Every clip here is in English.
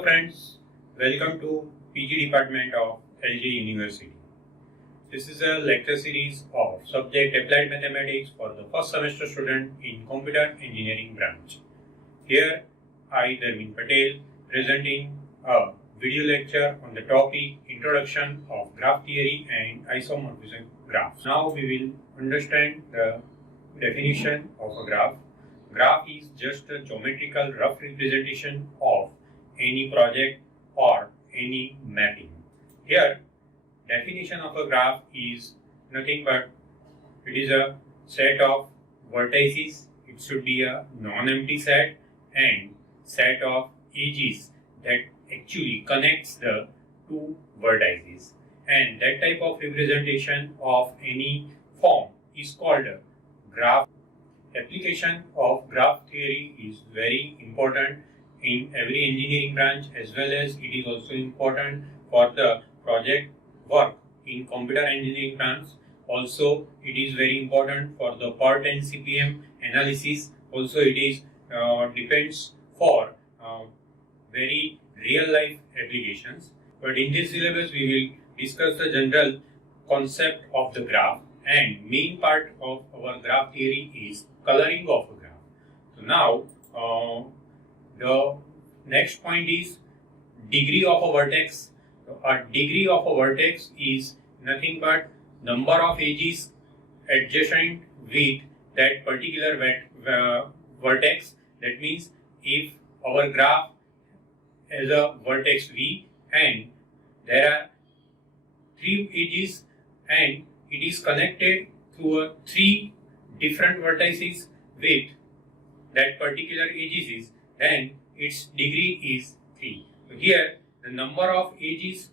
Hello friends, welcome to PG Department of LG University. This is a lecture series of subject Applied Mathematics for the first semester student in Computer Engineering branch. Here I, Dharmin Patel, presenting a video lecture on the topic Introduction of Graph Theory and Isomorphism Graphs. Now we will understand the definition of a graph. Graph is just a geometrical rough representation of any project or any mapping. Here, definition of a graph is nothing but it is a set of vertices. It should be a non-empty set and set of edges that actually connects the two vertices. And that type of representation of any form is called a graph. Application of graph theory is very important in every engineering branch, as well as it is also important for the project work in computer engineering branch. Also, it is very important for the per 10 CPM analysis. Also, it is depends for very real life applications. But in this syllabus, we will discuss the general concept of the graph, and main part of our graph theory is coloring of a graph. So now the next point is degree of a vertex. A degree of a vertex is nothing but number of edges adjacent with that particular vertex. That means if our graph has a vertex V and there are 3 edges and it is connected through 3 different vertices with that particular edges, then its degree is 3. So here the number of edges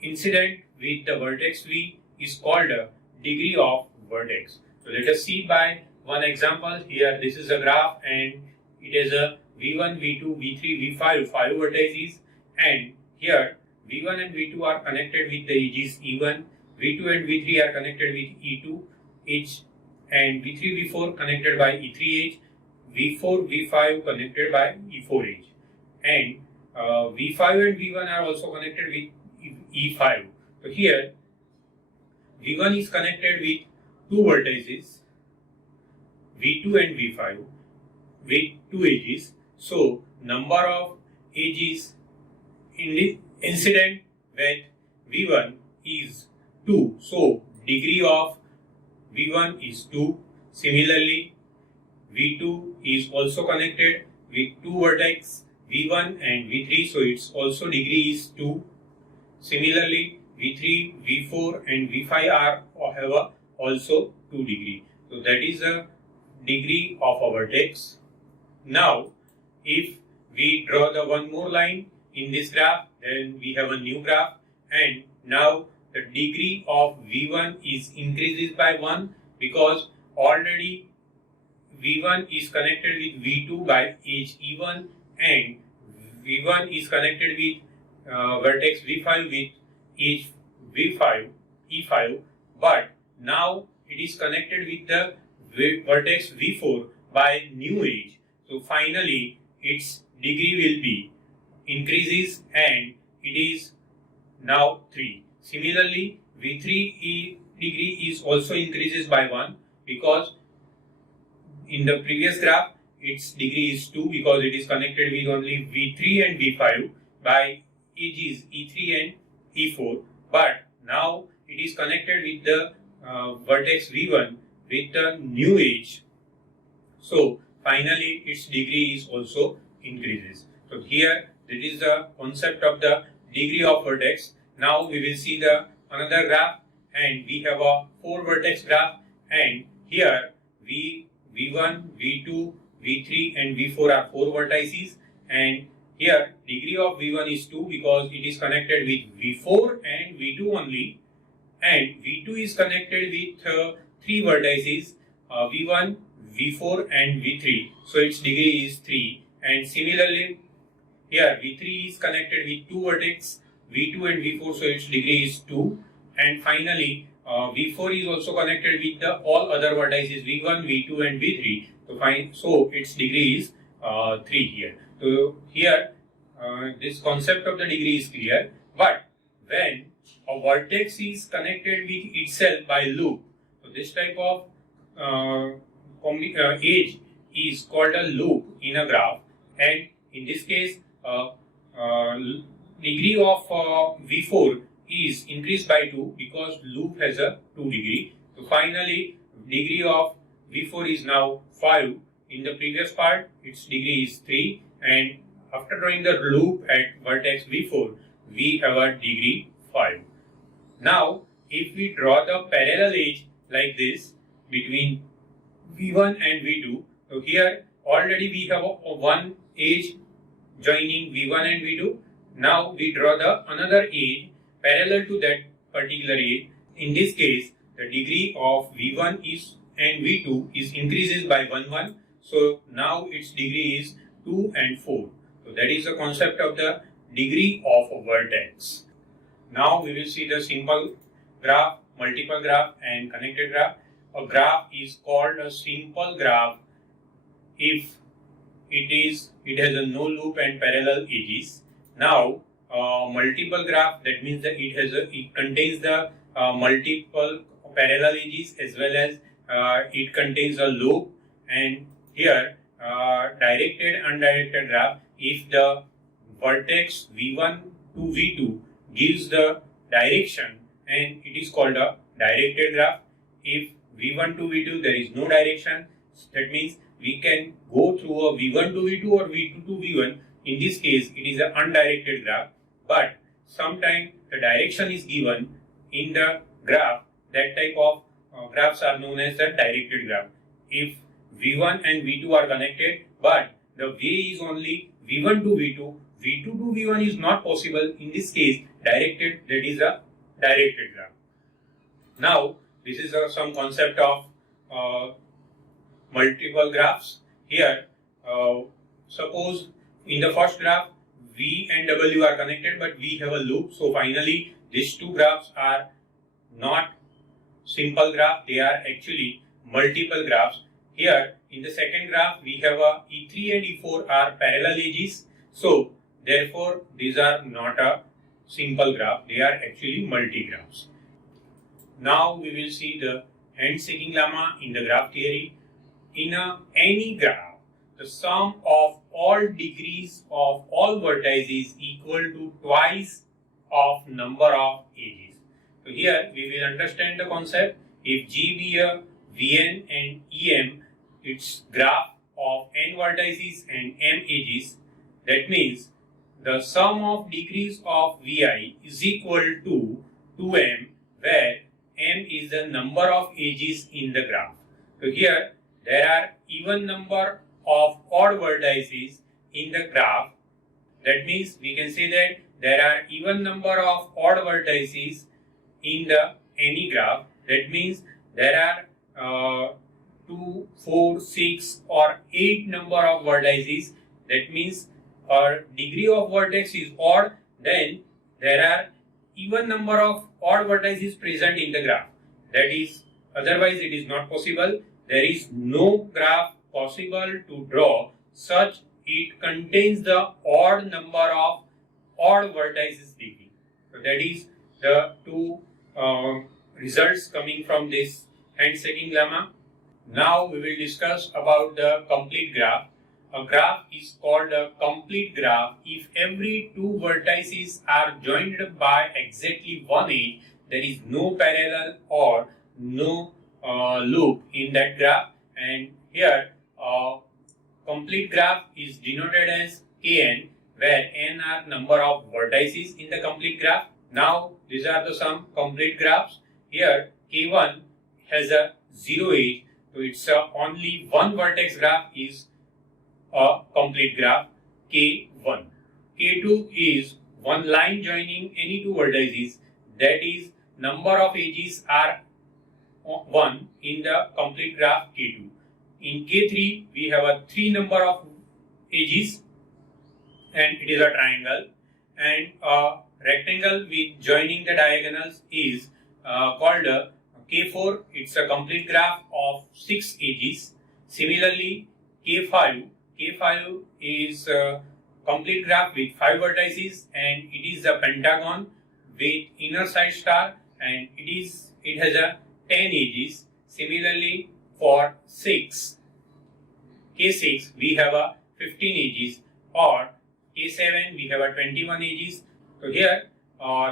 incident with the vertex V is called a degree of vertex. So let us see by one example. Here this is a graph and it is a V1, V2, V3, V5, 5 vertices, and here V1 and V2 are connected with the edges E1, V2 and V3 are connected with E2 edge, and V3, V4 connected by E3 edge, V4, V5 connected by E4 edge, and V5 and V1 are also connected with E5. So here V1 is connected with 2 vertices, V2 and V5 with 2 edges. So number of edges incident with V1 is 2. So degree of V1 is 2. Similarly, V2 is also connected with 2 vertices V1 and V3. So its also degree is 2. Similarly, V3, V4 and V5 have also 2 degree. So that is a degree of a vertex. Now, if we draw the one more line in this graph, then we have a new graph, and now the degree of V1 is increases by 1 because already V1 is connected with V2 by edge E1 and V1 is connected with vertex V5 with edge V5, E5, but now it is connected with the vertex V4 by new edge. So finally its degree will be increases and it is now 3. Similarly, V3 degree is also increases by 1 because in the previous graph its degree is 2 because it is connected with only V3 and V5 by edges E3 and E4, but now it is connected with the vertex V1 with the new edge. So finally its degree is also increases. So here that is the concept of the degree of vertex. Now we will see the another graph, and we have a 4 vertex graph, and here V1, V2, V3 and V4 are 4 vertices, and here degree of V1 is 2 because it is connected with V4 and V2 only, and V2 is connected with 3 vertices V1, V4 and V3, so its degree is 3. And similarly here V3 is connected with 2 vertices V2 and V4, so its degree is 2. And finally V4 is also connected with the all other vertices V1, V2 and V3, so its degree is 3 here. So here this concept of the degree is clear. But when a vertex is connected with itself by loop, so this type of edge is called a loop in a graph, and in this case degree of V4 is increased by 2 because loop has a 2 degree. So finally degree of V4 is now 5. In the previous part its degree is 3, and after drawing the loop at vertex V4 we have a degree 5. Now if we draw the parallel edge like this between V1 and V2, so here already we have one edge joining V1 and V2. Now we draw the another edge parallel to that particular edge. In this case the degree of V1 is and V2 is increases by 1. So now its degree is 2 and 4. So that is the concept of the degree of a vertex. Now we will see the simple graph, multiple graph and connected graph. A graph is called a simple graph if it has a no loop and parallel edges. Now multiple graph, that means that it contains the multiple parallel edges as well as it contains a loop. And here directed undirected graph, if the vertex V1 to V2 gives the direction, and it is called a directed graph. If V1 to V2 there is no direction, that means we can go through a V1 to V2 or V2 to V1. In this case it is an undirected graph, but sometimes the direction is given in the graph. That type of graphs are known as the directed graph. If V1 and V2 are connected, but the way is only V1 to V2, V2 to V1 is not possible. In this case, directed, that is a directed graph. Now, this is some concept of multiple graphs. Here, suppose in the first graph, V and W are connected, but we have a loop. So finally, these two graphs are not simple graph, they are actually multiple graphs. Here in the second graph we have a E3 and E4 are parallel edges, so therefore these are not a simple graph, they are actually multi-graphs. Now we will see the handshaking lemma in the graph theory. In any graph, the sum of all degrees of all vertices is equal to twice of number of edges. So here we will understand the concept. If G be a Vn and Em, its graph of n vertices and m edges, that means the sum of degrees of Vi is equal to 2m, where m is the number of edges in the graph. So here there are even number of odd vertices in the graph. That means we can say that there are even number of odd vertices in any graph. That means there are 2, 4, 6 or 8 number of vertices. That means our degree of vertex is odd, then there are even number of odd vertices present in the graph. That is, otherwise it is not possible. There is no graph possible to draw such it contains the odd number of odd vertices degree. So that is the two results coming from this handshaking lemma. Now we will discuss about the complete graph. A graph is called a complete graph if every two vertices are joined by exactly one edge. There is no parallel or no loop in that graph, and here complete graph is denoted as Kn, where n are number of vertices in the complete graph. Now these are the some complete graphs. Here K1 has a 0 edge, so it's only one vertex graph is a complete graph K1. K2 is one line joining any two vertices, that is number of edges are 1 in the complete graph K2. In K3 we have a 3 number of edges and it is a triangle, and a rectangle with joining the diagonals is called a K4. It's a complete graph of 6 edges. Similarly K5 is complete graph with 5 vertices, and it is a pentagon with inner side star, and it has a 10 edges. Similarly, for K6 we have a 15 edges, or K7 we have a 21 edges. So here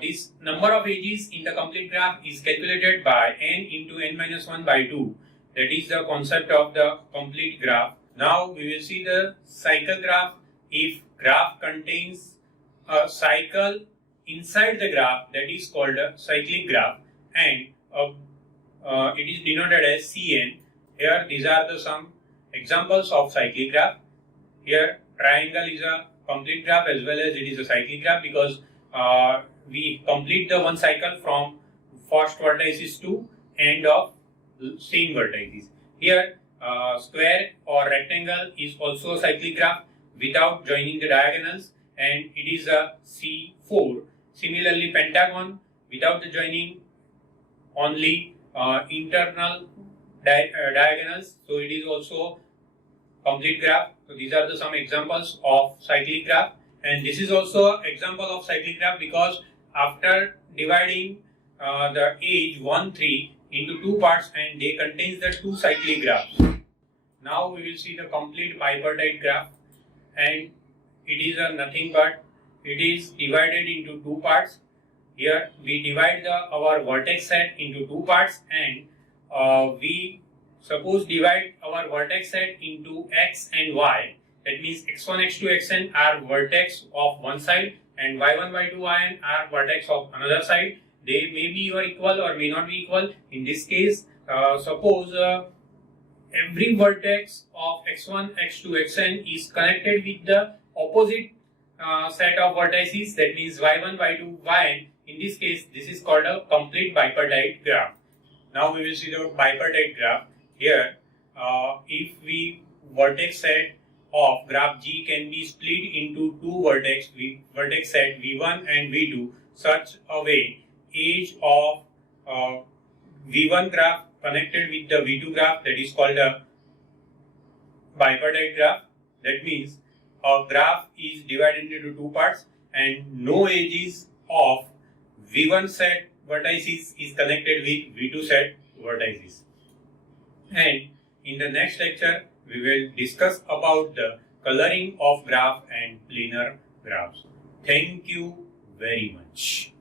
this number of edges in the complete graph is calculated by n into n minus 1 by 2. That is the concept of the complete graph. Now we will see the cycle graph. If graph contains a cycle inside the graph, that is called a cyclic graph, and it is denoted as Cn. Here these are some examples of cyclic graph. Here triangle is a complete graph as well as it is a cyclic graph, because we complete the one cycle from first vertices to end of same vertices. Here square or rectangle is also a cyclic graph without joining the diagonals, and it is a C4. Similarly, pentagon without the joining, only internal diagonals, so it is also complete graph. So these are some examples of cyclic graph, and this is also example of cyclic graph, because after dividing the edge 1, 3 into two parts, and they contains the two cyclic graphs. Now we will see the complete bipartite graph, and it is nothing but it is divided into two parts. Here we divide our vertex set into two parts, and we suppose divide our vertex set into x and y. That means x1, x2, xn are vertex of one side, and y1, y2, yn are vertex of another side. They may be equal or may not be equal. In this case, suppose every vertex of x1, x2, xn is connected with the opposite set of vertices. That means y1, y2, yn. In this case, this is called a complete bipartite graph. Now we will see the bipartite graph. Here, if we vertex set of graph G can be split into two vertex set V1 and V2, such a way edge of V1 graph connected with the V2 graph, that is called a bipartite graph. That means a graph is divided into two parts, and no edges of V1 set vertices is connected with V2 set vertices. And in the next lecture, we will discuss about the coloring of graph and planar graphs. Thank you very much.